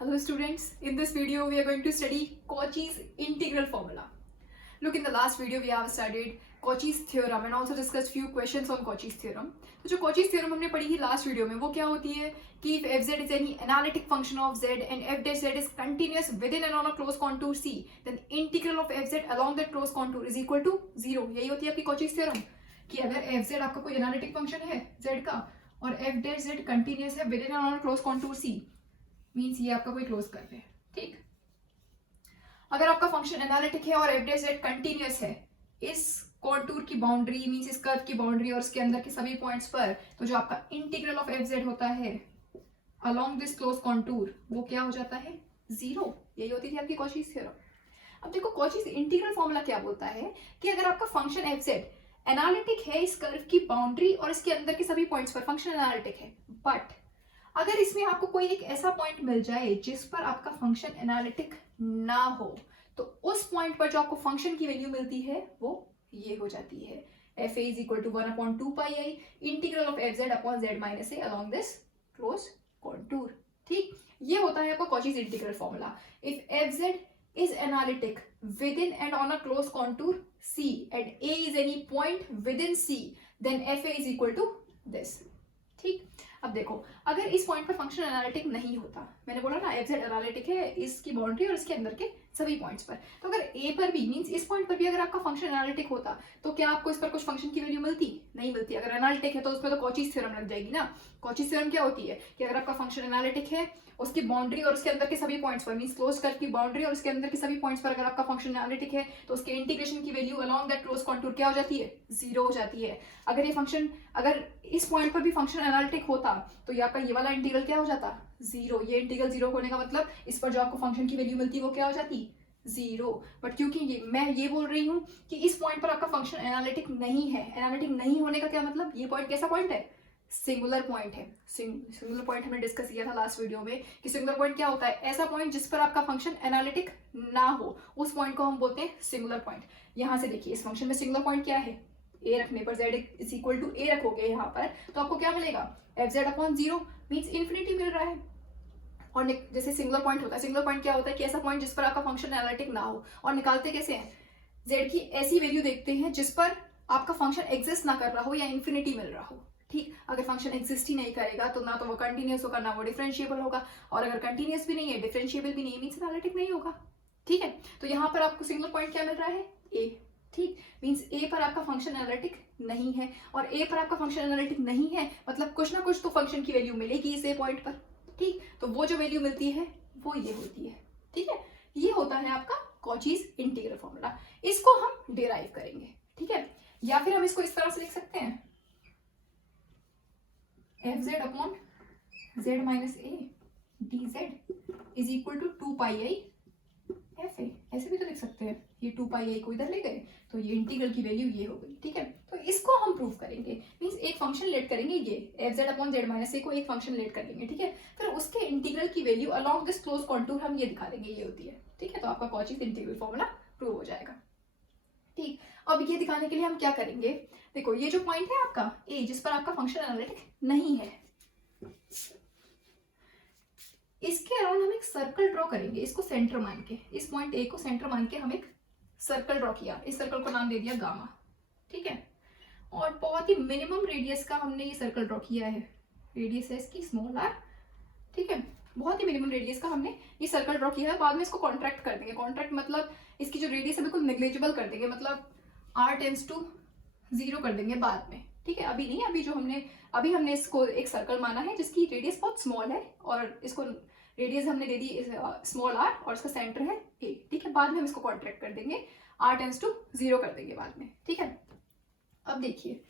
Hello students, in this video we are going to study Cauchy's integral formula. Look, in the last video we have studied Cauchy's theorem and also discussed few questions on Cauchy's theorem. तो जो Cauchy's theorem हमने पढ़ी थी last video में वो क्या होती है कि if fz is any analytic function of z and f dash z is continuous within and on a closed contour c, then integral of fz along that closed contour is equal to 0. यही होती है आपकी Cauchy's theorem कि अगर fz आपका कोई analytic function है z का और f dash z कंटिन्यूस है within and on a closed contour c, means ये आपका कोई क्लोज कर रहे हैं. ठीक, अगर आपका फंक्शन एनालिटिक है और एफ डैश जेड कंटिन्यूअस है इस कॉन्टूर की बाउंड्री मीन्स इस कर्व की बाउंड्री और इसके अंदर के सभी पॉइंट्स पर, तो जो आपका इंटीग्रल ऑफ एफ जेड होता है अलोंग दिस क्लोज कॉन्टूर वो क्या हो जाता है? 0. यही होती थी आपकी कॉचीज थ्योरम. अब देखो कॉचीज इंटीग्रल फॉर्मूला क्या बोलता है कि अगर आपका फंक्शन एफ जेड एनालिटिक है इस कर्व की बाउंड्री और इसके अंदर के सभी पॉइंट्स पर फंक्शन एनालिटिक है, बट अगर इसमें आपको कोई एक ऐसा पॉइंट मिल जाए जिस पर आपका फंक्शन एनालिटिक ना हो, तो उस पॉइंट पर जो आपको फंक्शन की वैल्यू मिलती है वो ये हो जाती है f a is equal to 1/2 pi i integral of F Z upon Z minus A along this close contour. ठीक, ये होता है आपका Cauchy's integral formula. If f z is analytic within and on a closed contour C and A is any point within C, then FA is equal to this. ठीक, अब देखो अगर इस पॉइंट पर फंक्शन एनालिटिक नहीं होता, मैंने बोला ना एफ जेड एनालिटिक है इसकी बाउंड्री और इसके अंदर के सभी पॉइंट्स पर, तो अगर ए पर भी मींस इस पॉइंट पर भी अगर आपका फंक्शन एनालिटिक होता तो क्या आपको इस पर कुछ फंक्शन की वैल्यू मिलती? नहीं मिलती. अगर एनालिटिक है तो उसमें तो कॉचीज थ्योरम लग जाएगी ना. कॉचीज थ्योरम क्या होती है कि अगर आपका फंक्शन एनालिटिक है उसकी बाउंड्री और उसके अंदर के सभी पॉइंट्स पर मींस क्लोज कर्व की बाउंड्री और उसके अंदर के सभी पॉइंट्स पर अगर आपका फंक्शन एनालिटिक है तो उसके इंटीग्रेशन की value along that close contour क्या हो जाती है? 0 हो जाती है. अगर ये फंक्शन अगर इस पॉइंट पर भी फंक्शन एनालिटिक होता तो ये आपका ये वाला इंटीग्रल क्या हो जाता? 0. ये इंटीग्रल 0 होने का मतलब इस पर जो आपको फंक्शन की वैल्यू मिलती है वो क्या हो जाती? 0. बट क्योंकि मैं ये बोल रही हूँ कि इस पॉइंट पर आपका फंक्शन एनालिटिक नहीं है. एनालिटिक नहीं होने का क्या मतलब? ये पॉइंट कैसा पॉइंट है? सिंगुलर पॉइंट है. सिंगुलर पॉइंट हमने डिस्कस किया था लास्ट वीडियो में कि सिंगुलर पॉइंट क्या होता है? ऐसा पॉइंट जिस पर आपका फंक्शन एनालिटिक ना हो, उस पॉइंट को हम बोलते हैं सिंगुलर पॉइंट. यहां से देखिए इस फंक्शन में सिंगुलर पॉइंट क्या है? ए रखने पर z is equal to a रखोगे यहाँ पर तो आपको क्या मिलेगा? F Z upon 0 means infinity मिल रहा है. और जैसे सिंगुलर पॉइंट होता है, सिंगुलर पॉइंट क्या होता है कि ऐसा पॉइंट जिस पर आपका फंक्शन एनालिटिक ना हो. और निकालते कैसे हैं? z की ऐसी वैल्यू देखते हैं जिस पर आपका फंक्शन एग्जिस्ट ना कर रहा हो या इन्फिनिटी मिल रहा हो. ठीक, अगर फंक्शन एग्जिस्ट ही नहीं करेगा तो ना तो वो कंटिन्यूस होगा ना वो डिफरेंशिएबल होगा, और अगर कंटिन्यूस भी नहीं है डिफरेंशिएबल भी नहीं है मीन्स एनालिटिक नहीं होगा. ठीक है, तो यहाँ पर आपको सिंगुलर पॉइंट क्या मिल रहा है? ए. ठीक, मीन्स ए पर आपका फंक्शन एनालिटिक नहीं है, और ए पर आपका फंक्शन एनालिटिक नहीं है मतलब कुछ ना कुछ तो फंक्शन की वैल्यू मिलेगी इस ए पॉइंट पर. ठीक, तो वो जो वैल्यू मिलती है वो ये होती है. ठीक है, ये होता है आपका कॉचीज इंटीग्रल फॉर्मूला. इसको हम डिराइव करेंगे. ठीक है, या फिर हम इसको इस तरह से लिख सकते हैं f Z upon Z minus A D Z is equal to 2 pi I F a. ऐसे भी तो लिख सकते हैं. ये 2 पाई आई को इधर ले गए तो ये इंटीग्रल की वैल्यू ये हो गई. ठीक है, तो इसको हम प्रूव करेंगे. मींस एक फंक्शन लेट करेंगे ये f Z upon Z minus a को एक फंक्शन लेट कर लेंगे. ठीक है, फिर उसके इंटीग्रल की value along this close contour हम ये दिखा देंगे ये होती है. ठीक है, तो आपका कॉचीज इंटीग्रल फॉर्मूला प्रूव हो जाएगा. ठीक, अब ये दिखाने के लिए हम क्या करेंगे? देखो ये जो पॉइंट है आपका ए जिस पर आपका फंक्शन एनालिटिक नहीं है, इसके अराउंड हम एक सर्कल ड्रॉ करेंगे. इसको सेंटर मान के, इस पॉइंट ए को सेंटर मान के हम एक सर्कल ड्रॉ किया. इस सर्कल को नाम दे दिया गामा. ठीक है, और बहुत ही मिनिमम रेडियस का हमने ये सर्कल ड्रॉ किया है. रेडियस है इसकी स्मॉल आर. ठीक है, बहुत ही मिनिमम रेडियस का हमने ये सर्कल ड्रॉ किया है. बाद में इसको कॉन्ट्रैक्ट कर देंगे. कॉन्ट्रैक्ट मतलब इसकी जो रेडियस है बिल्कुल नेग्लिजिबल कर देंगे, मतलब r टेंड्स टू 0 कर देंगे बाद में. ठीक है, अभी नहीं. अभी हमने इसको एक सर्कल माना है जिसकी रेडियस बहुत स्मॉल है और इसको रेडियस हमने दे दी स्मॉल r और इसका सेंटर है a. ठीक है, बाद में हम इसको कॉन्ट्रैक्ट कर देंगे, r टेंड्स टू 0 कर देंगे बाद में. ठीक है, अब देखिए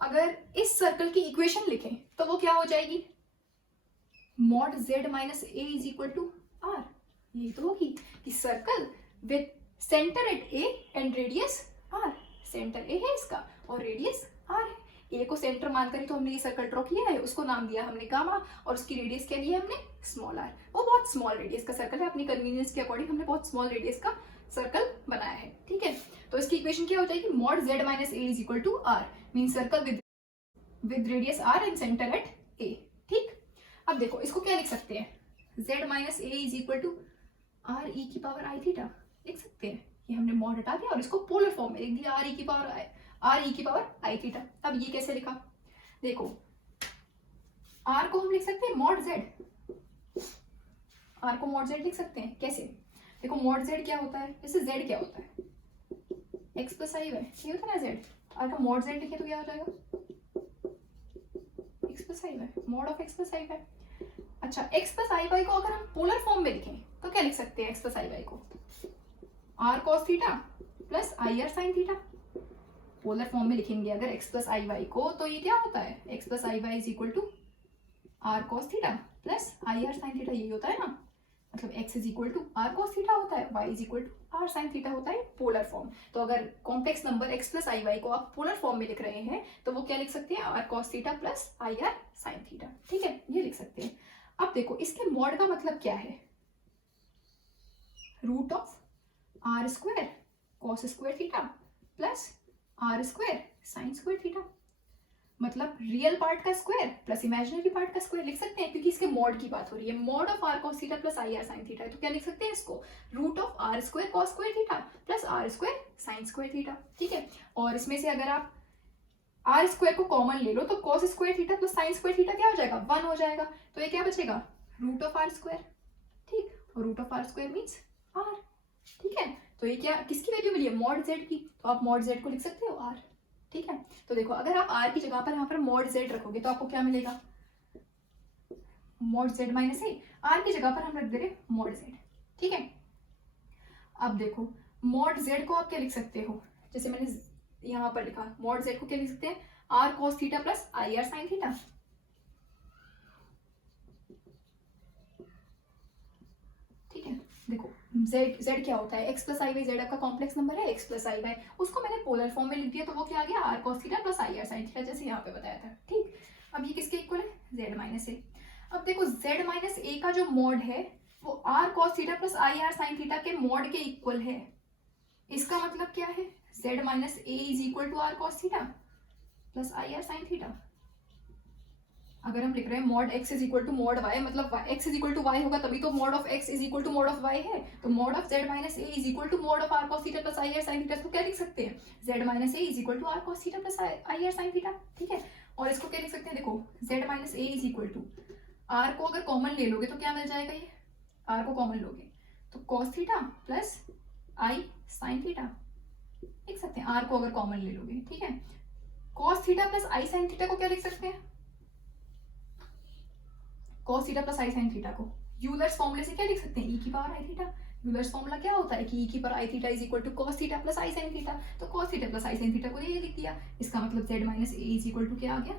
अगर इस सर्कल की इक्वेशन लिखें तो वो क्या हो जाएगी? Mod z minus a is equal to r. यही तो होगी कि circle with centre at a and radius r. Centre a है इसका और रेडियस r है. ए को सेंटर मानकर ही तो हमने ये सर्कल ड्रॉ किया है. उसको नाम दिया हमने गामा और उसकी रेडियस क्या ली है हमने? Small r. वो बहुत स्मॉल रेडियस का सर्कल है. अपनी कन्वीनियंस के अकॉर्डिंग हमने बहुत स्मॉल रेडियस का सर्कल बनाया है. ठीक है, तो इसकी इक्वेशन क्या हो जाएगी? Mod z minus a is equal to r mean circle with radius r and centre at a. ठीक, अब देखो इसको क्या लिख सकते हैं? z minus a is equal to r e की पावर आई थीटा लिख सकते हैं। ये हमने मॉड हटा दिया और इसको पोलर फॉर्म में लिख दिया आर ई की पावर आई थीटा। अब ये कैसे लिखा, देखो आर को हम लिख सकते हैं मॉड जेड, आर को मॉड जेड लिख सकते हैं। कैसे, देखो मॉड जेड क्या होता है, जैसे जेड क्या होता है एक्स प्लस आई वाई, ये होता है ना जेड। आर का मॉड जेड लिखे तो क्या हो जाएगा x plus i y, mod of x plus i y. अच्छा एक्स प्लस आई वाई को अगर हम पोलर फॉर्म में लिखें तो क्या लिख सकते हैं, एक्स प्लस आई वाई को r cos theta plus i r sine theta. Polar form में लिखेंगे अगर एक्स प्लस आई वाई को तो ये क्या होता है, x plus i y is equal to r cos theta plus i r sine theta, यही होता है ना। मतलब x is equal to r cos theta होता है, y is equal to r sine theta होता है पोलर फॉर्म। तो अगर complex number x plus i y को आप पोलर फॉर्म में लिख रहे हैं तो वो क्या लिख सकते हैं, r cos theta plus i r sine theta. ठीक है, ये लिख सकते हैं। अब देखो इसके मॉड का मतलब क्या है, root of r square cos square theta plus r square sine square theta. मतलब रियल पार्ट का स्क्वायर प्लस इमेजिनरी पार्ट का स्क्वायर लिख सकते हैं, क्योंकि इसके मॉड की बात हो रही है। Mod of r cos theta plus i r sine theta है, तो क्या लिख सकते हैं इसको, root of r square cos square theta plus r square sine square theta. ठीक है, और इसमें से अगर आप आर स्क्वायर को कॉमन ले लो तो cos square theta plus sign square theta क्या हो जाएगा, 1 हो जाएगा। तो ये क्या बचेगा, रूट ऑफ आर स्क्वायर। ठीक, और root of r square means r. ठीक है, तो ये क्या किसकी वैल्यू मिली है, मॉड जेड की, तो आप मॉड जेड को लिख सकते हो आर। ठीक है, तो देखो अगर आप आर की जगह पर यहाँ पर मॉड जेड रखोगे तो आपको क्या मिलेगा, mod z minus a. R की जगह पर हम रख दे रहे मॉड जेड। ठीक है, अब देखो मॉड जेड को आप क्या लिख सकते हो, जैसे मैंने यहाँ पर लिखा मॉड जेड को क्या लिख सकते हैं, r cos theta plus i r sine theta. ठीक है, देखो z क्या होता है, x plus i y, z आपका कॉम्प्लेक्स नंबर है x प्लस आई वाई, उसको मैंने पोलर फॉर्म में लिख दिया तो वो क्या आ गया, r cos theta plus i r sine theta, जैसे यहाँ पे बताया था। ठीक, अब ये किसके इक्वल है, z माइनस ए। अब देखो z माइनस ए का जो मॉड है वो r cos theta plus i r sine theta के मॉड के इक्वल है। इसका मतलब क्या है, z minus a is equal to r cos theta plus i r sine theta. अगर हम लिख रहे हैं mod x is equal to mod y, मतलब x is equal to y होगा तभी तो mod of x is equal to mod of y है। तो mod of z minus a is equal to mod of r cos theta plus i r sine theta, तो क्या लिख सकते हैं, z minus a is equal to r cos theta plus i r sine theta. ठीक है, और इसको क्या लिख सकते हैं, देखो z minus a is equal to r को अगर कॉमन ले लोगे तो क्या मिल जाएगा, ये आर को कॉमन लोगे तो cos theta plus i sine theta लिख सकते हैं, आर को अगर कॉमन ले लोगे। ठीक है, cos theta plus i sine theta को क्या लिख सकते हैं, cos theta plus i sine theta को यूलर्स फॉर्मूले से क्या लिख सकते हैं, e की power i theta. Euler's formula क्या होता है कि e की power i theta is equal to cos theta plus i sine theta, तो cos theta plus i sine theta को ये लिख दिया। इसका मतलब z minus a is equal to क्या आ गया,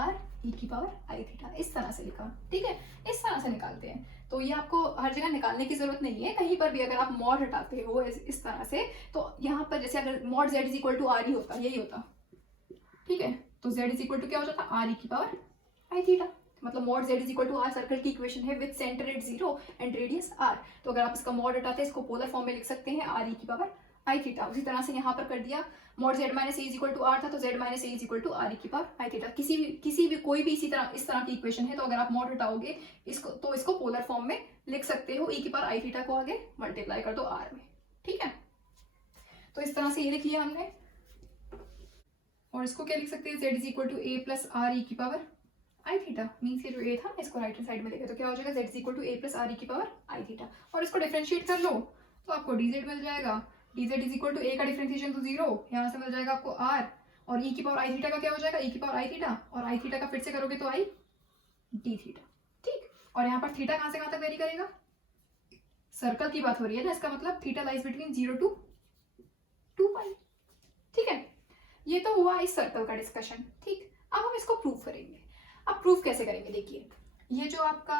r e की पावर आई थीटा। इस तरह से लिखा। ठीक है, इस तरह से निकालते हैं। तो ये आपको हर जगह निकालने की जरूरत नहीं है, कहीं पर भी अगर आप मॉड हटाते हो इस तरह से, तो यहाँ पर जैसे अगर mod z is equal to r ही होता, यही होता। ठीक है, तो z इज इक्वल टू क्या हो जाता, आर ई की पावर आई थीटा। मतलब mod z is equal to r circle की इक्वेशन है with centre at 0 and radius r। तो अगर आप इसका मॉड हटाते हैं इसको पोलर फॉर्म में लिख सकते हैं आर ई की पावर आई थीटा। उसी तरह से यहाँ पर कर दिया, mod z minus a is equal to r था तो z minus a is equal to r e की पावर आई थीटा। किसी भी कोई भी इस तरह की इक्वेशन है तो अगर आप मॉड हटाओगे इसको तो इसको पोलर फॉर्म में लिख सकते हो, ई की पावर आई थीटा को आगे मल्टीप्लाई कर दो आर में। ठीक है, तो इस तरह से ये लिख लिया हमने। और इसको क्या लिख सकते हैं, z is equal to a plus r e की पावर आई थीटा। मीन्स ये जो ए था इसको राइट हैंड साइड में लेके तो क्या हो जाएगा, z is equal to a plus r e की पावर आई थीटा। और इसको डिफरेंशिएट कर लो तो आपको dz मिल जाएगा। dz इज इक्वल टू ए का डिफरेंशिएशन तो 0, यहाँ से मिल जाएगा आपको r, और e की पावर आई थीटा का क्या हो जाएगा, e की पावर आई थीटा, और आई थीटा का फिर से करोगे तो आई डी थीटा। ठीक, और यहाँ पर थीटा कहाँ से कहाँ तक वेरी करेगा, सर्कल की बात हो रही है ना, इसका मतलब थीटा लाइज बिटवीन 0 to 2 पाई। ठीक है, ये तो हुआ इस सर्कल का डिस्कशन। ठीक, अब हम इसको प्रूव करेंगे। अब प्रूफ कैसे करेंगे, देखिए ये जो आपका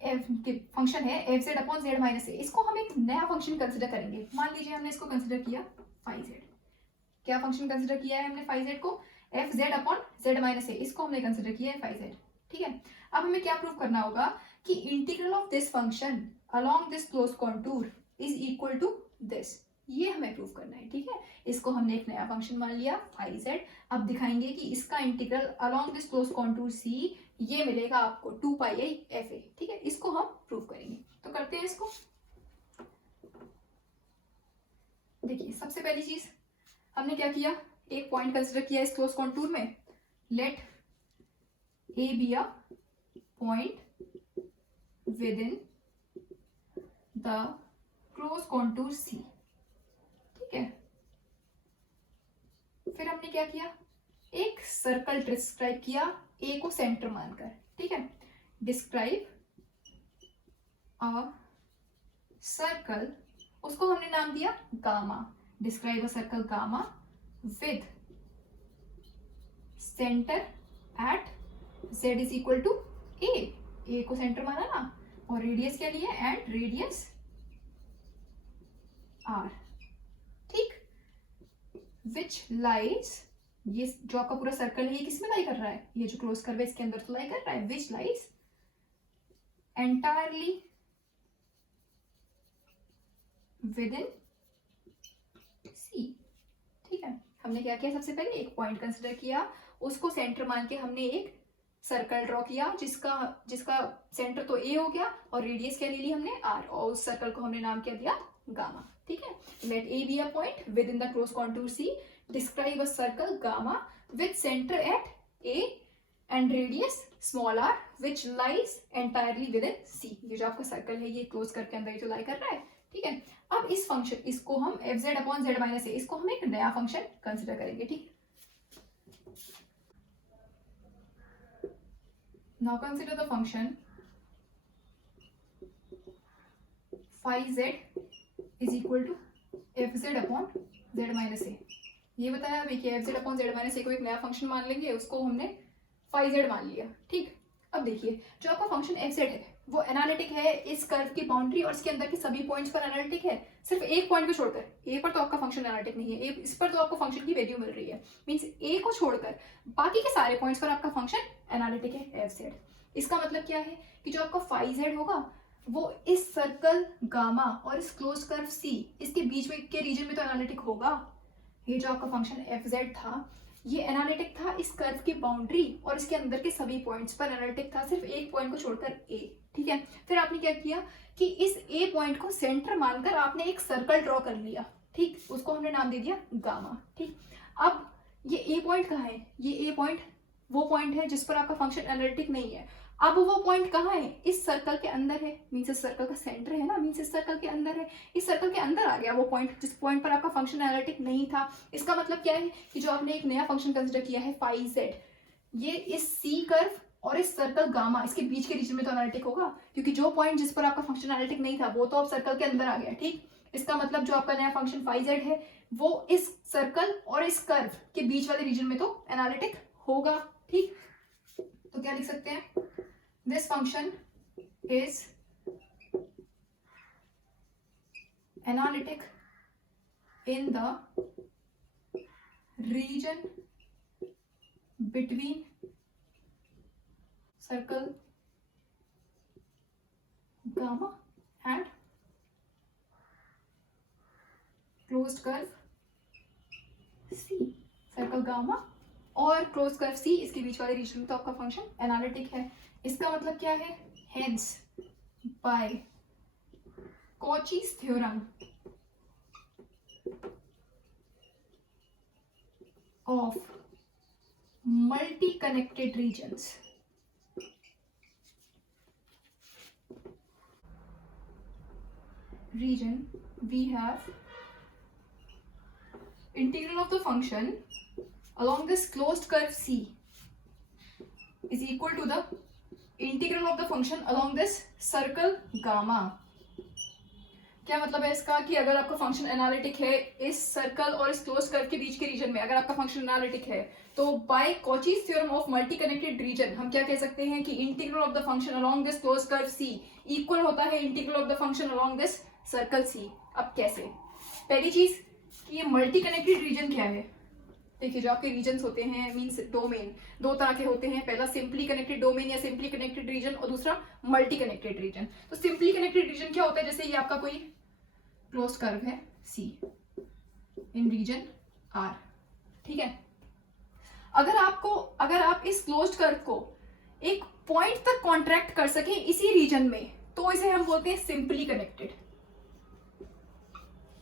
एफ फंक्शन है F Z upon Z minus a, इसको हम एक नया फंक्शन कंसिडर करेंगे। मान लीजिए हमने इसको कंसिडर किया फाई जेड। क्या फंक्शन कंसिडर किया है हमने फाई जेड को, f Z upon Z minus a, इसको हमने कंसिडर किया है फाई जेड। ठीक है, अब हमें क्या प्रूव करना होगा कि integral of this function along this close contour is equal to this, ये हमें प्रूव करना है। ठीक है, इसको हमने एक नया फंक्शन मान लिया फाई जेड। अब दिखाएंगे कि इसका integral along this close contour C ये मिलेगा आपको 2 पाई आई एफ ए। ठीक है, इसको हम प्रूव करेंगे, तो करते हैं इसको। देखिए सबसे पहली चीज हमने क्या किया, एक पॉइंट कंसिडर किया इस क्लोज कॉन्टूर में, let a be a point within the close contour C. ठीक है, फिर हमने क्या किया, एक सर्कल डिस्क्राइब किया ए को सेंटर मानकर। ठीक है, डिस्क्राइब अ सर्कल, उसको हमने नाम दिया gamma. Describe a circle gamma with centre at z is equal to a को सेंटर माना ना, और रेडियस क्या लिया, एंड रेडियस r। ठीक, विच लाइज, ये जो आपका पूरा सर्कल है ये किस में लाई कर रहा है, ये जो क्लोज कर्व है इसके अंदर तो लाई कर रहा है, which lies entirely within C. ठीक है, हमने क्या किया, सबसे पहले एक पॉइंट कंसिडर किया, उसको सेंटर मान के हमने एक सर्कल ड्रॉ किया जिसका सेंटर तो ए हो गया और रेडियस क्या ले ली हमने r, और उस सर्कल को हमने नाम क्या दिया, गामा। ठीक है, let a be a point within the close contour C, describe a circle gamma with centre at a and radius small r which lies entirely within C. ये जो आपका सर्कल है ये close करके अंदर ही तो लाई कर रहा है। ठीक है, अब इस फंक्शन, इसको हम f Z upon Z minus a, इसको हम एक नया फंक्शन कंसिडर करेंगे। ठीक, now consider the function phi z is equal to f Z upon Z minus a. ये बताया हमें कि f Z upon Z minus a को एक नया फंक्शन मान लेंगे, उसको हमने फाई जेड मान लिया। ठीक, अब देखिए जो आपका फंक्शन एफ जेड है वो एनालिटिक है इस कर्व की बाउंड्री और इसके अंदर के सभी पॉइंट्स पर एनालिटिक है, सिर्फ एक पॉइंट को छोड़कर। ए पर तो आपका फंक्शन एनालिटिक नहीं है, इस पर तो आपको फंक्शन की वैल्यू मिल रही है, मींस ए को छोड़कर बाकी के सारे पॉइंट्स पर आपका फंक्शन एनालिटिक है एफ जेड। इसका मतलब क्या है कि जो आपका फाई जेड होगा वो इस सर्कल गामा और इस क्लोज कर्व सी, इसके बीच में के रीजन में तो एनालिटिक होगा। ये जो आपका फंक्शन एफ जेड था ये एनालिटिक था इस कर्व की बाउंड्री और इसके अंदर के सभी पॉइंट्स पर एनालिटिक था, सिर्फ एक पॉइंट को छोड़कर ए। ठीक है, फिर आपने क्या किया कि इस ए पॉइंट को सेंटर मानकर आपने एक सर्कल ड्रॉ कर लिया। ठीक, उसको हमने नाम दे दिया गामा। ठीक, अब ये ए पॉइंट कहाँ है, ये ए पॉइंट वो पॉइंट है जिस पर आपका फंक्शन एनालिटिक नहीं है। अब वो पॉइंट कहाँ है, इस सर्कल के अंदर है, मींस इस सर्कल का सेंटर है ना, मींस इस सर्कल के अंदर है, इस सर्कल के अंदर आ गया वो पॉइंट जिस पॉइंट पर आपका फंक्शन एनालिटिक नहीं था। इसका मतलब क्या है कि जो आपने एक नया फंक्शन कंसिडर किया है फाई जेड, ये इस सी कर्व और इस सर्कल गामा इसके बीच के रीजन में तो एनालिटिक होगा, क्योंकि जो पॉइंट जिस पर आपका फंक्शन एनालिटिक नहीं था वो तो अब सर्कल के अंदर आ गया। ठीक, इसका मतलब जो आपका नया फंक्शन फाई जेड है वो इस सर्कल और इस कर्व के बीच वाले रीजन में तो एनालिटिक होगा। ठीक, तो क्या लिख सकते हैं, this function is analytic in the region between circle gamma and closed curve C। Circle gamma और क्लोज कर्व सी इसके बीच वाले रीजन में तो आपका फंक्शन एनालिटिक है। इसका मतलब क्या है, hence by Cauchy's theorem of multi connected regions we have integral of the function along this closed curve C is equal to the integral of the function along this circle gamma। क्या मतलब है इसका कि अगर आपका function analytic है इस circle और इस क्लोज कर्व के बीच के रीजन में, अगर आपका फंक्शन एनालिटिक है तो by Cauchy's theorem of multi connected region हम क्या कह सकते हैं कि integral of the function along this close curve C equal होता है integral of the function along this circle C. अब कैसे, पहली चीज कि ये मल्टी कनेक्टेड रीजन क्या है। देखिए जो आपके रीजन्स होते हैं मींस डोमेन, दो तरह के होते हैं, पहला सिंपली कनेक्टेड डोमेन या सिंपली कनेक्टेड रीजन और दूसरा मल्टी कनेक्टेड रीजन। तो सिंपली कनेक्टेड रीजन क्या होता है, जैसे ये आपका कोई क्लोज कर्व है सी इन रीजन आर। ठीक है, अगर आप इस क्लोज्ड कर्व को एक पॉइंट तक कॉन्ट्रैक्ट कर सके इसी रीजन में, तो इसे हम बोलते हैं सिंपली कनेक्टेड।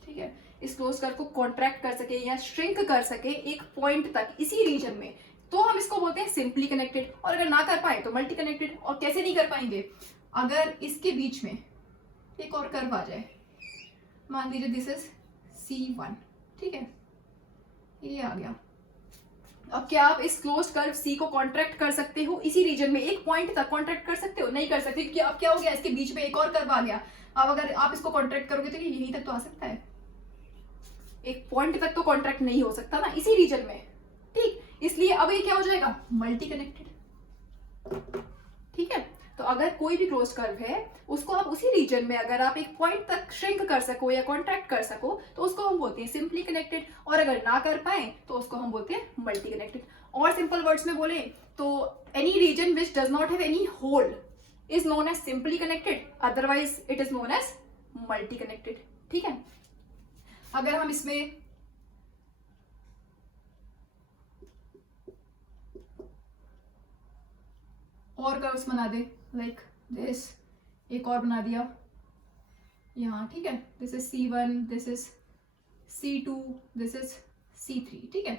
ठीक है, इस क्लोज कर्व को कॉन्ट्रैक्ट कर सके या श्रिंक कर सके एक पॉइंट तक इसी रीजन में, तो हम इसको बोलते हैं सिंपली कनेक्टेड। और अगर ना कर पाए तो मल्टी कनेक्टेड। और कैसे नहीं कर पाएंगे? अगर इसके बीच में एक और कर्व आ जाए, मान लीजिए दिस इज C1, ठीक है, ये आ गया। अब क्या आप इस क्लोज कर्व C को कॉन्ट्रैक्ट कर सकते हो इसी रीजन में? एक पॉइंट तक कॉन्ट्रैक्ट कर सकते हो? नहीं कर सकते, क्योंकि अब क्या हो गया, इसके बीच में एक और कर्व आ गया। अब अगर आप इसको कॉन्ट्रैक्ट करोगे तो यहीं तक तो आ सकता है, एक पॉइंट तक तो कॉन्ट्रैक्ट नहीं हो सकता ना इसी रीजन में। ठीक, इसलिए अब ये क्या हो जाएगा, मल्टी कनेक्टेड। ठीक है, तो अगर कोई भी क्लोज कर्व है उसको आप उसी रीजन में अगर आप एक पॉइंट तक श्रिंक कर सको या कॉन्ट्रैक्ट कर सको तो उसको हम बोलते हैं सिंपली कनेक्टेड। और अगर ना कर पाए तो उसको हम बोलते हैं मल्टी कनेक्टेड। और सिंपल वर्ड्स में बोले तो any region which does not have any hole is known as simply connected, otherwise it is known as multi connected. ठीक है, अगर हम इसमें और कर्व्स बना दे लाइक दिस, एक और बना दिया यहाँ, ठीक है, this is C1, this is C2, this is C3, ठीक है,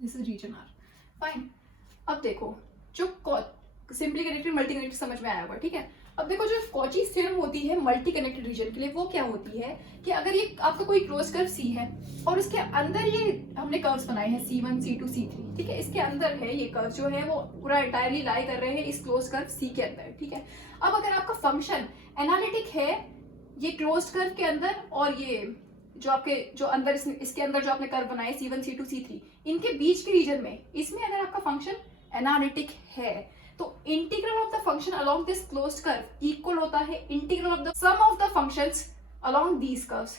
this is region R, fine. अब देखो जो सिंपली कनेक्टेड मल्टी कनेक्टेड समझ में आया होगा, ठीक है। अब देखो जो कॉचीज थ्योरम होती है मल्टी कनेक्टेड रीजन के लिए, वो क्या होती है कि अगर ये आपका कोई क्लोज कर्व C है और उसके अंदर ये हमने कर्व्स बनाए हैं C1, C2, C3, ठीक है, इसके अंदर है ये कर्व जो है वो पूरा एंटायरली लाई कर रहे हैं इस क्लोज कर्व C के अंदर, ठीक है। अब अगर आपका फंक्शन एनालिटिक है ये क्लोज कर्व के अंदर और ये जो आपके जो अंदर इसके अंदर जो आपने कर्व बनाए C1, C2, C3, इनके बीच के रीजन में, इसमें अगर आपका फंक्शन एनालिटिक है तो integral of the function along this closed curve equal होता है integral of the sum of the functions along these curves.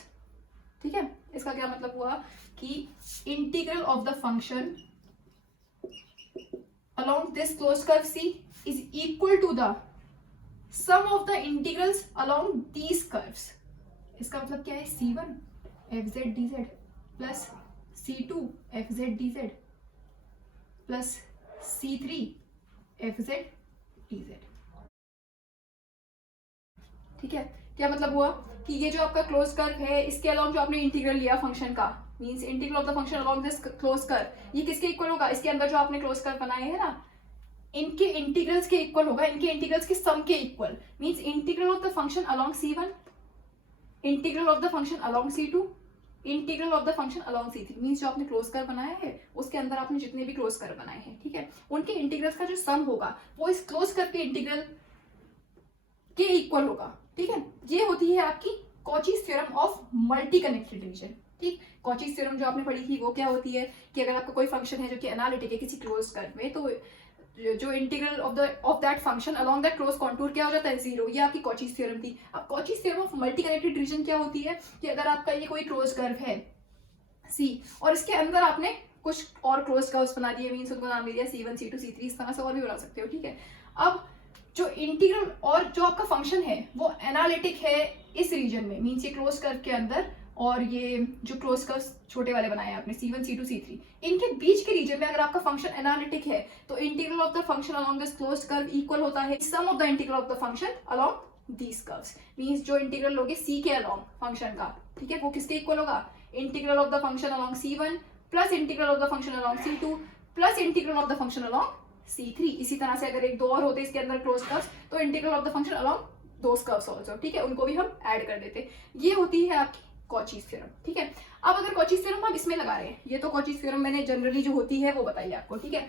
ठीक है, इसका क्या मतलब हुआ कि integral of the function along this closed curve C is equal to the sum of the integrals along these curves. इसका मतलब क्या है, C1 fz dz plus C2 fz dz plus C3 fz dz। ठीक है, क्या मतलब हुआ कि ये जो आपका क्लोज कर्व है इसके अलोंग जो आपने इंटीग्रल लिया फंक्शन का, means integral of the function along this close curve, ये किसके इक्वल होगा, इसके अंदर जो आपने क्लोज कर्व बनाए हैं ना इनके इंटीग्रल्स के इक्वल होगा, इनके इंटीग्रल्स के सम के equal. Means integral of the function along C1, integral of the function along C2, integral of the function along C3। Means जो आपने क्लोज कर्व बनाया है उसके अंदर आपने जितने भी क्लोज कर्व बनाए हैं, ठीक है, उनके इंटीग्रल्स का जो सम होगा वो इस क्लोज कर्व के इंटीग्रल के इक्वल होगा। ठीक है, ये होती है आपकी Cauchy's theorem of multi connected region. ठीक, कॉचीज थ्योरम जो आपने पढ़ी थी वो क्या होती है कि अगर आपका कोई फंक्शन है जो कि एनालिटिक है किसी क्लोज कर्व में, तो जो integral of that function along that close contour क्या हो जाता है, जीरो। ये आपकी कॉचीज थ्योरम थी। अब Cauchy's theorem of multi connected region क्या होती है कि अगर आपका ये कोई क्लोज कर्व है C और इसके अंदर आपने कुछ और क्लोज कर्व्स बना दिए, मींस उनको नाम दे दिया C1, C2, C3, इस तरह से और भी बना सकते हो। ठीक है, अब जो इंटीग्रल और जो आपका फंक्शन है वो एनालिटिक है इस रीजन में, मींस ये क्लोज कर्व के अंदर और ये जो क्लोज कर्व छोटे वाले बनाए आपने C1, C2, C3, इनके बीच के रीजन में अगर आपका फंक्शन एनालिटिक है तो integral of the function along this closed curve equal होता है sum of the integral of the function along these curves. Means जो इंटीग्रल लोगे C के अलोंग फंक्शन का, ठीक है, वो किसके इक्वल होगा, integral of the function along C1 plus integral of the function along C2 plus integral of the function along C3। इसी तरह से अगर एक दो और होते इसके अंदर क्लोज कर्व्स तो integral of the function along those curves also, ठीक है, उनको भी हम ऐड कर देते। ये होती है आपकी कॉचीज थ्योरम। ठीक है, अब अगर कॉचीज थ्योरम हम इसमें लगा रहे हैं, ये तो कॉचीज थ्योरम मैंने जनरली जो होती है वो बताई आपको। ठीक है,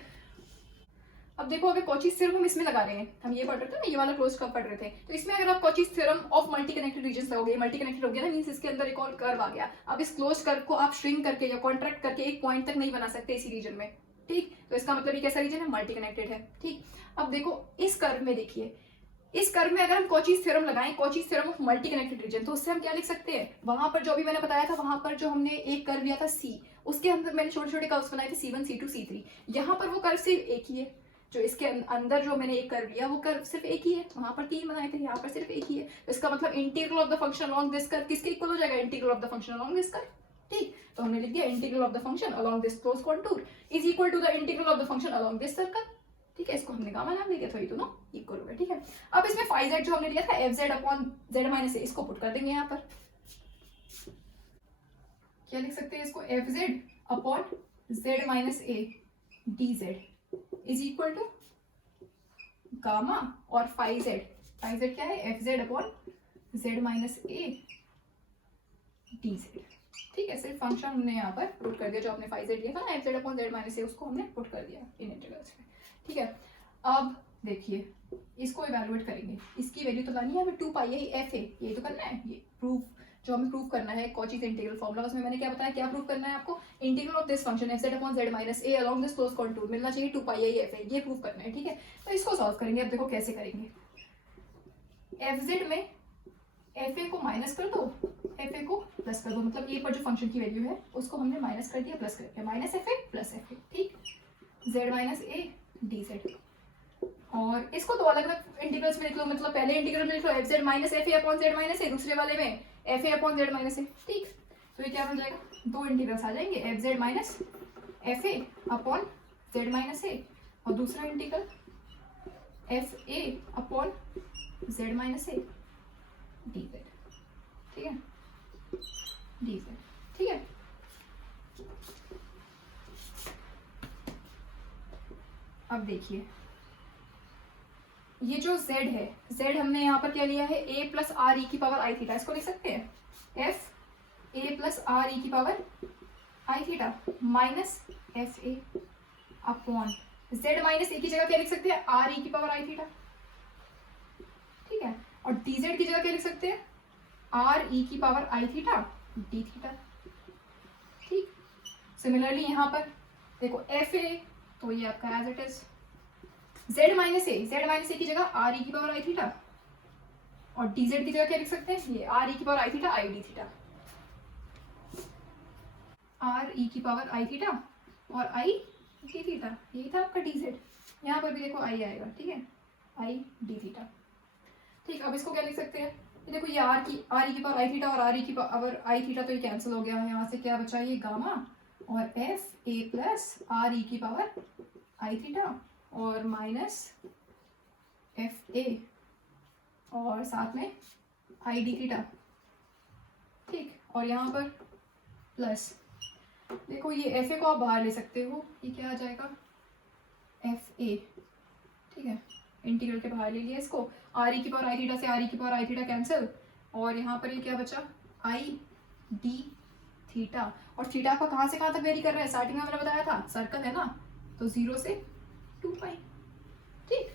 अब देखो अगर कॉचीज थ्योरम हम इसमें लगा रहे हैं, हम ये पढ़ रहे थे ना, ये वाला क्लोज कर्व पढ़ रहे थे, तो इसमें अगर आप Cauchy's theorem of multi connected reasons लगोगे, मल्टी कनेक्टेड हो गया ना, मींस इसके अंदर एक और कर्व आ गया। अब इस क्लोज कर्व को आप श्रिंक करके या कॉन्ट्रैक्ट करके एक पॉइंट तक नहीं बना सकते इसी रीजन में। ठीक, तो इसका मतलब ये कैसा रीजन है, मल्टी कनेक्टेड है। ठीक, अब देखो इस कर्व में, देखिए इस कर्व में अगर हम कॉचीज थ्योरम लगाएं, Cauchy's theorem of multi connected region, तो उससे हम क्या लिख सकते हैं, वहां पर जो भी मैंने बताया था, वहां पर जो हमने एक कर्व लिया था C, उसके अंदर मैंने छोटे छोटे कर्व्स बनाए थे C1, C2, C3। यहाँ पर वो कर्व सिर्फ एक ही है, जो इसके अंदर जो मैंने एक कर्व लिया वो कर्व सिर्फ एक ही है, वहां पर 3 बनाए थे, यहाँ पर सिर्फ एक ही है। तो इसका मतलब integral of the function along this curve किसके इक्वल हो जाएगा, integral of the function along this curve. ठीक, तो हमने लिख दिया integral of the function along this close contour is equal to the integral of the function along this circle. ठीक है, इसको हमने गामा नाम दे दिया, तो ये दोनों इक्वल हो गए। ठीक है, अब इसमें फाई जेड जो हमने लिया था f Z upon Z minus a, इसको पुट कर देंगे यहाँ पर। क्या लिख सकते हैं इसको, F Z upon Z minus A D Z is equal to gamma और फाई जेड क्या है, F Z upon Z minus A D Z. ठीक है, सिर्फ फंक्शन हमने यहाँ पर पुट कर दिया, जो आपने फाई जेड लिया था ना f Z upon Z minus a, उसको हमने पुट कर दिया इन इंटीग्रल्स में। ठीक है, अब देखिए इसको इवैल्यूएट करेंगे, इसकी वैल्यू तो लानी है हमें 2 पाई एफ ए, ये तो करना है, ये प्रूफ जो हमें प्रूफ करना है कॉचीज इंटीग्रल फॉर्मूला, उसमें मैंने क्या बताया, क्या प्रूफ करना है आपको, integral of this function F Z upon Z minus a along this close contour मिलना चाहिए 2 पाई एफ ए, ये प्रूफ करना है। ठीक है, तो इसको सॉल्व करेंगे। अब देखो कैसे करेंगे, एफ जेड में एफ ए को माइनस कर दो, एफ ए को प्लस कर दो, मतलब ए पर जो फंक्शन की वैल्यू है उसको हमने माइनस कर दिया, प्लस कर दिया, minus f a plus f a. ठीक, z minus A D z, और इसको दो अलग अलग इंटीग्रल्स में लिख लो, मतलब पहले इंटीग्रल में लिख लो f z minus f a upon Z minus a, दूसरे वाले में f a upon Z minus a. ठीक, तो ये क्या बन जाएगा, दो इंटीग्रल्स आ जाएंगे, f z minus f a upon Z minus a, और दूसरा integral f a upon Z minus A D Z. ठीक है, डी जेड। ठीक है, अब देखिए ये जो z है, z हमने यहाँ पर क्या लिया है, a प्लस आर ई की पावर आई थीटा, इसको लिख सकते हैं f a plus r e की power i theta minus f a upon z minus a की जगह क्या लिख सकते हैं, आर ई की पावर आई थीटा। ठीक है, और dz की जगह क्या लिख सकते हैं, आर ई की power i theta d theta. ठीक, सिमिलरली यहाँ पर देखो एफ ए, तो ये आपका as it is z minus a की जगह आर ई की पावर आई थीटा, और dz की जगह क्या लिख सकते हैं, ये आर ई की power i theta I D theta, are e की पावर आई थीटा और आई डी थीटा, यही था आपका dz। यहाँ पर भी देखो आई आएगा। ठीक है, आई डी थीटा। ठीक, अब इसको क्या लिख सकते हैं, ये देखो ये आर ई की पावर आई थीटा और आर ई की पावर आई थीटा, तो ये कैंसिल हो गया, यहाँ से क्या बचा, ये गामा और F a plus r e की पावर आई थीटा और माइनस एफ ए और साथ में आई डी थीटा। ठीक, और यहाँ पर प्लस, देखो ये एफ ए को आप बाहर ले सकते हो, ये क्या आ जाएगा एफ ए। ठीक है, इंटीग्रल के बाहर ले लिया इसको, आर ई की पावर आई थीटा से आर ई की पावर आई थीटा कैंसिल, और यहाँ पर ये क्या बचा, आई डी थीटा। और थीटा का कहाँ से कहाँ तक वेरी कर रहा है, स्टार्टिंग में मैंने बताया था सर्कल है ना, तो 0 से 2 पाई। ठीक,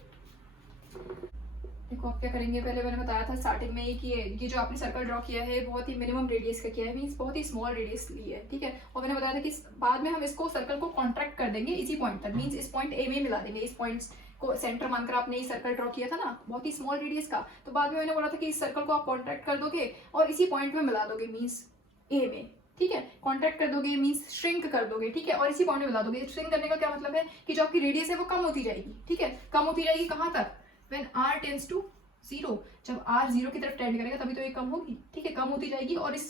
देखो आप क्या करेंगे, पहले मैंने बताया था स्टार्टिंग में ही कि ये जो आपने सर्कल ड्रॉ किया है बहुत ही मिनिमम रेडियस का किया है, मीन्स बहुत ही स्मॉल रेडियस ली है। ठीक है, और मैंने बताया था कि बाद में हम इसको सर्कल को कॉन्ट्रैक्ट कर देंगे इसी पॉइंट तक, मीन्स इस पॉइंट ए में मिला देंगे, इस पॉइंट को सेंटर मानकर आपने ये सर्कल ड्रॉ किया था ना बहुत ही स्मॉल रेडियस का, तो बाद में मैंने बोला था कि इस सर्कल को आप कॉन्ट्रैक्ट कर दोगे और इसी पॉइंट में मिला दोगे, मीन्स ए में। ठीक है, कॉन्ट्रैक्ट कर दोगे मीन्स श्रिंक कर दोगे। ठीक है, और इसी पॉइंट में मिला दोगे। श्रिंक करने का क्या मतलब है कि जो आपकी रेडियस है वो कम होती जाएगी। ठीक है, कम होती जाएगी कहाँ तक, व्हेन r टेंड्स टू 0, जब r 0 की तरफ टेंड करेगा तभी तो ये कम होगी। ठीक है, कम होती जाएगी और इस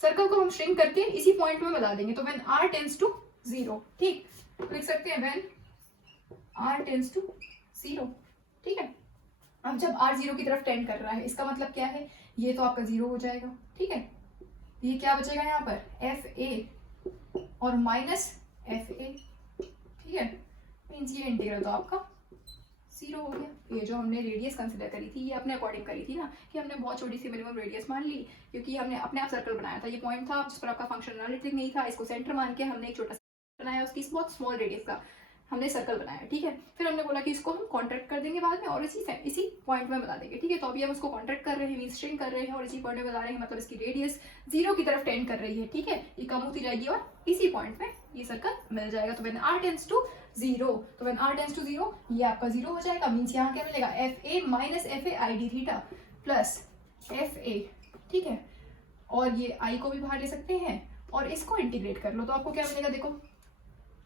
सर्कल को हम श्रिंक करके इसी पॉइंट में मिला देंगे, तो व्हेन r टेंड्स टू 0। ठीक, लिख सकते हैं व्हेन r टेंड्स टू 0। ठीक है, अब जब r 0 की तरफ टेंड कर रहा है इसका मतलब क्या है, ये तो आपका 0 हो जाएगा। ठीक है, ये क्या बचेगा यहाँ पर एफ ए और माइनस एफ ए। ठीक है, मीन्स ये इंटीग्रल तो आपका 0 हो गया। ये जो हमने रेडियस कंसिडर करी थी ये अपने अकॉर्डिंग करी थी ना, कि हमने बहुत छोटी सी मिनिमम रेडियस मान ली, क्योंकि हमने अपने आप सर्कल बनाया था, ये पॉइंट था जिस पर आपका फंक्शन एनालिटिक नहीं था, इसको सेंटर मान के हमने एक छोटा सा बनाया, उसकी बहुत स्मॉल रेडियस का हमने सर्कल बनाया। ठीक है, फिर हमने बोला कि इसको हम कॉन्ट्रैक्ट कर देंगे बाद में और इसी पॉइंट में मिला देंगे। ठीक है, तो अभी हम उसको कॉन्ट्रैक्ट कर रहे हैं, मीन स्ट्रिंग कर रहे हैं और इसी पॉइंट में मिला रहे हैं, मतलब इसकी रेडियस 0 की तरफ टेंड कर रही है। ठीक है, ये कम होती जाएगी और इसी पॉइंट में ये सर्कल मिल जाएगा। तो व्हेन r टेंड्स टू 0, तो व्हेन r टेंड्स टू 0 ये आपका 0 हो जाएगा, मीन्स यहाँ क्या मिलेगा F A minus f A I D theta plus f a. ठीक है, और ये आई को भी बाहर ले सकते हैं और इसको इंटीग्रेट कर लो, तो आपको क्या मिलेगा, देखो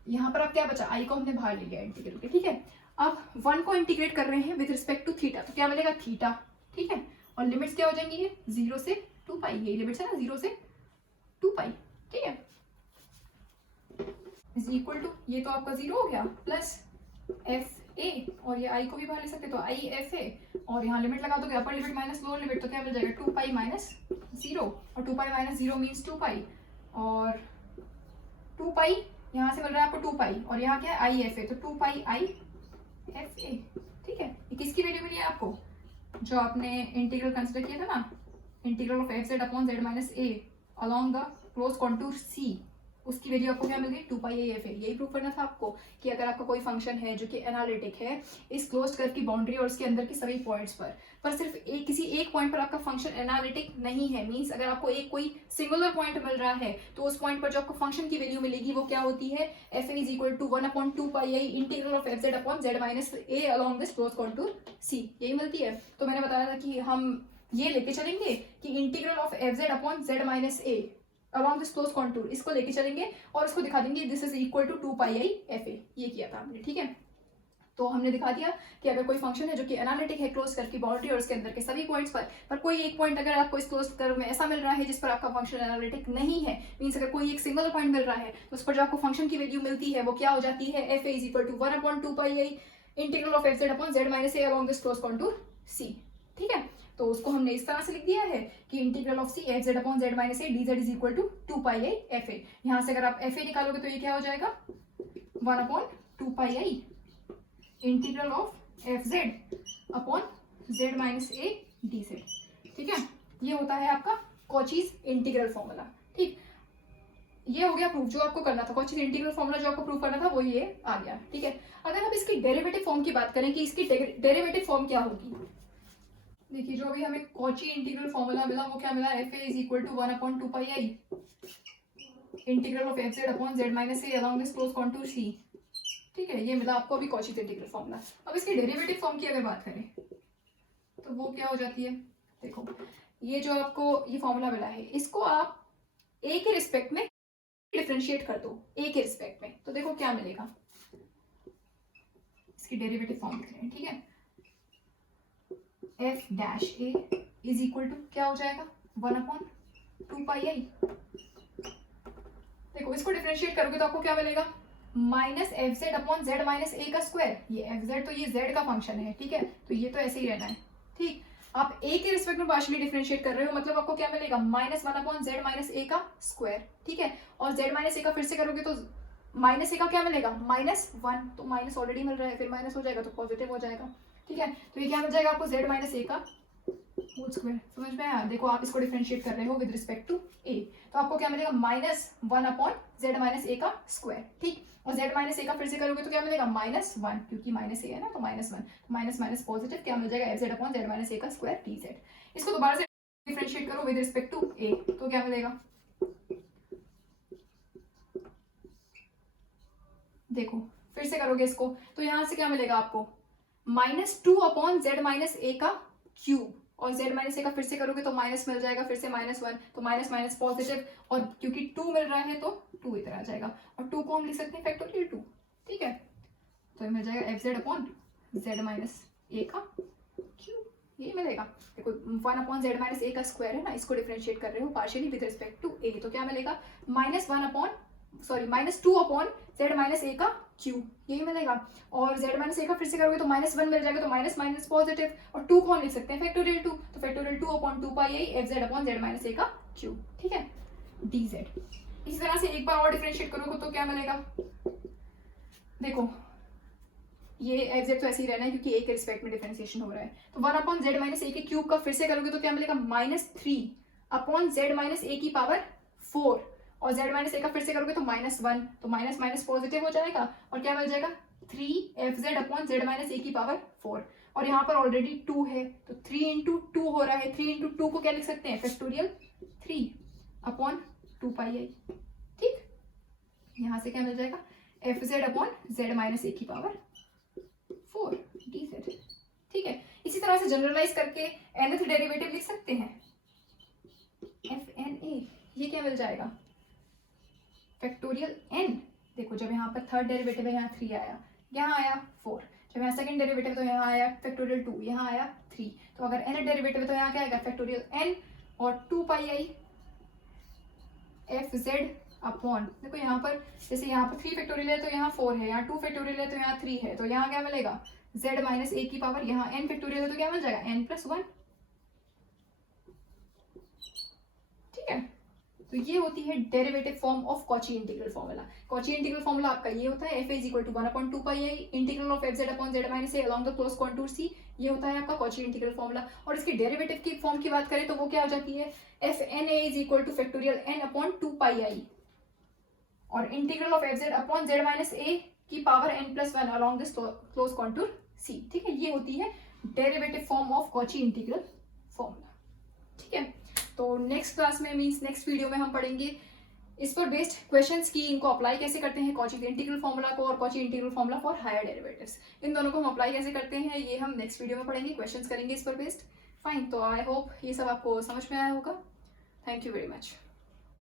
यहाँ पर आप क्या बचा, आई को हमने बाहर ले लिया इंटीग्रेट के। ठीक है, अब 1 को इंटीग्रेट कर रहे हैं विद रिस्पेक्ट टू थीटा, तो क्या मिलेगा थीटा। ठीक है, और लिमिट्स क्या हो जाएंगी, ये 0 से 2 पाई, ये लिमिट्स है ना 0 से 2 पाई। ठीक है, इज इक्वल टू ये तो आपका 0 हो गया प्लस एफ ए, और ये आई को भी बाहर ले सकते हैं, तो आई एफ ए, और यहाँ लिमिट लगा दोगे upper limit minus lower limit, तो क्या मिल जाएगा 2 पाई माइनस 0, और 2 पाई माइनस 0 मीन्स 2 पाई, और 2 पाई यहाँ से मिल रहा है आपको 2 पाई, और यहाँ क्या है आई एफ ए, तो 2 पाई आई एफ ए। ठीक है, ये किसकी वैल्यू मिली है आपको, जो आपने इंटीग्रल कंसिडर किया था ना, integral of F Z upon Z minus A along the close contour C, उसकी वैल्यू आपको क्या मिल गई 2 पाई एफ ए। यही प्रूव करना था आपको कि अगर आपका कोई फंक्शन है जो कि एनालिटिक है इस क्लोज्ड कर्व की बाउंड्री और उसके अंदर की सभी पॉइंट्स पर सिर्फ किसी एक पॉइंट पर आपका फंक्शन एनालिटिक नहीं है, मींस अगर आपको एक कोई सिंगुलर पॉइंट मिल रहा है तो उस पॉइंट पर जो आपको फंक्शन की वैल्यू मिलेगी वो क्या होती है, f a is equal to 1/2 pi i integral of F Z upon Z minus A along this close contour C, यही मिलती है। तो मैंने बताया था कि हम ये लेके चलेंगे कि integral of F Z upon Z minus A along this close contour, इसको लेके चलेंगे और इसको दिखा देंगे this is equal to 2 pi I F A, ये किया था हमने। ठीक है, तो हमने दिखा दिया कि अगर कोई फंक्शन है जो कि एनालिटिक है क्लोज कर्व की बाउंड्री और उसके अंदर के सभी पॉइंट्स पर कोई एक पॉइंट अगर आपको इस क्लोज कर्व में ऐसा मिल रहा है जिस पर आपका फंक्शन एनालिटिक नहीं है, मींस अगर कोई एक सिंगल पॉइंट मिल रहा है तो उस पर जो आपको फंक्शन की वैल्यू मिलती है वो क्या हो जाती है, f a is equal to 1/2 pi i integral of F Z upon Z minus A along this close contour C. ठीक है, तो उसको हमने इस तरह से लिख दिया है कि integral of C F Z upon Z minus A D Z is equal to 2 pi I F A. यहाँ से अगर आप एफ ए निकालोगे तो ये क्या हो जाएगा 1/2 pi i integral of F Z upon Z minus A D Z. ठीक है, ये होता है आपका कॉचीज इंटीग्रल फॉर्मूला। ठीक, ये हो गया प्रूफ जो आपको करना था, कॉचीज इंटीग्रल फॉर्मूला जो आपको प्रूफ करना था वो ये आ गया। ठीक है, अगर हम इसकी डेरिवेटिव फॉर्म की बात करें कि इसकी डेरिवेटिव फॉर्म क्या होगी, देखिए जो अभी हमें कॉची इंटीग्रल फॉर्मूला मिला वो क्या मिला, f a is equal to 1/2 pi i integral of F Z upon Z minus A along this close contour C. ठीक है, ये मिला आपको अभी कॉची इंटीग्रल फॉर्मूला। अब इसकी डेरिवेटिव फॉर्म की अगर बात करें तो वो क्या हो जाती है, देखो ये जो आपको ये फॉर्मूला मिला है इसको आप ए के रिस्पेक्ट में डिफरेंशिएट कर दो, ए के रिस्पेक्ट में, तो देखो क्या मिलेगा, इसकी डेरिवेटिव फॉर्म लिख रहे हैं। ठीक है, F dash A is equal to क्या हो जाएगा 1/2 पाई आई। देखो इसको डिफरेंशिएट करोगे तो आपको क्या मिलेगा, minus f Z upon Z minus a का स्क्वायर। ये एफ जेड तो ये जेड का फंक्शन है, ठीक है, तो ये तो ऐसे ही रहना है। ठीक, आप ए के रिस्पेक्ट में पार्शियली डिफरेंशिएट कर रहे हो, मतलब आपको क्या मिलेगा -1/z माइनस ए का स्क्वायर। ठीक है, और z माइनस ए का फिर से करोगे तो माइनस ए का क्या मिलेगा -1, तो माइनस ऑलरेडी मिल रहा है, फिर माइनस हो जाएगा तो पॉजिटिव हो जाएगा। ठीक है, तो ये क्या मिल जाएगा आपको z माइनस ए का होल स्क्वायर। समझ में आया, देखो आप इसको डिफरेंशिएट कर रहे हो विद रिस्पेक्ट टू ए, तो आपको क्या मिलेगा -1/z माइनस ए का स्क्वायर। ठीक, और z माइनस ए का फिर से करोगे तो क्या मिलेगा -1, क्योंकि माइनस ए है ना, तो -1, तो माइनस माइनस पॉजिटिव क्या मिल जाएगा f Z upon Z minus a का स्क्वायर डी जेड। इसको दोबारा से डिफरेंशिएट करो विद रिस्पेक्ट टू ए, तो क्या मिलेगा, देखो फिर से करोगे इसको तो यहां से क्या मिलेगा आपको -2/z माइनस ए का क्यूब, और z माइनस ए का फिर से करोगे तो माइनस मिल जाएगा, फिर से -1, तो माइनस माइनस पॉजिटिव, और क्योंकि 2 मिल रहा है तो 2 इधर आ जाएगा, और 2 को हम लिख सकते हैं फैक्टोरियल 2। ठीक है, तो ये मिल जाएगा f Z upon Z minus a का क्यूब, ये मिलेगा। देखो 1/z माइनस ए का स्क्वायर है ना, इसको डिफरेंशिएट कर रहे हो पार्शियली विद रिस्पेक्ट टू ए, तो क्या मिलेगा -2/z माइनस ए का क्यूब, यही मिलेगा। और z माइनस ए का फिर से करोगे तो -1 मिल जाएगा, तो माइनस माइनस पॉजिटिव, और 2 को हम लिख सकते हैं फैक्टोरियल 2, तो factorial 2/2 pi I f Z upon Z minus a का क्यूब। ठीक है, डी जेड। इस तरह से एक बार और डिफरेंशिएट करोगे तो क्या मिलेगा, देखो ये एफ जेड तो ऐसे ही रहना है क्योंकि ए के रिस्पेक्ट में डिफरेंशिएशन हो रहा है, तो 1/z माइनस ए के क्यूब का फिर से करोगे तो क्या मिलेगा -3/z माइनस ए की पावर 4, और z माइनस ए का फिर से करोगे तो -1, तो माइनस माइनस पॉजिटिव हो जाएगा, और क्या मिल जाएगा 3f(z) upon z minus a की पावर 4, और यहाँ पर ऑलरेडी 2 है तो 3 इंटू 2 हो रहा है, 3 इंटू 2 को क्या लिख सकते हैं फैक्टोरियल 3/2 पाई आई। ठीक, यहाँ से क्या मिल जाएगा f(z) upon z minus a की पावर 4 dz। ठीक है, इसी तरह से जनरलाइज करके nth डेरिवेटिव लिख सकते हैं fna, ये क्या मिल जाएगा फैक्टोरियल n। देखो जब यहाँ पर थर्ड डेरिवेटिव है यहाँ 3 आया, यहाँ आया 4, जब यहाँ सेकंड डेरिवेटिव तो यहाँ आया फैक्टोरियल 2, यहाँ आया 3, तो अगर n डेरिवेटिव है तो यहाँ क्या आएगा फैक्टोरियल n और 2 पाई आई एफ जेड अपॉन, देखो यहाँ पर जैसे यहाँ पर 3 फैक्टोरियल है तो यहाँ 4 है, यहाँ 2 फैक्टोरियल है तो यहाँ 3 है, तो यहाँ क्या मिलेगा z माइनस ए की पावर, यहाँ n फैक्टोरियल है तो क्या मिल जाएगा n प्लस 1। ठीक है, तो ये होती है derivative form of Cauchy integral formula. Cauchy integral formula आपका ये होता है fa is equal to 1/2 pi i integral of F Z upon Z minus A along the close contour C, ये होता है आपका कॉची इंटीग्रल फॉर्मूला। और इसकी डेरिवेटिव की फॉर्म की बात करें तो वो क्या हो जाती है f n a is equal to factorial n upon 2 pi i और integral of F Z upon Z minus a की power n plus 1 along this close contour C. ठीक है, ये होती है derivative form of Cauchy integral formula. ठीक है, तो नेक्स्ट क्लास में मींस नेक्स्ट वीडियो में हम पढ़ेंगे इस पर बेस्ड क्वेश्चंस की, इनको अप्लाई कैसे करते हैं कॉची इंटीग्रल फॉर्मूला को और Cauchy integral formula for higher derivatives, इन दोनों को हम अप्लाई कैसे करते हैं ये हम नेक्स्ट वीडियो में पढ़ेंगे, क्वेश्चंस करेंगे इस पर बेस्ड। फाइन, तो आई होप ये सब आपको समझ में आया होगा। Thank you very much.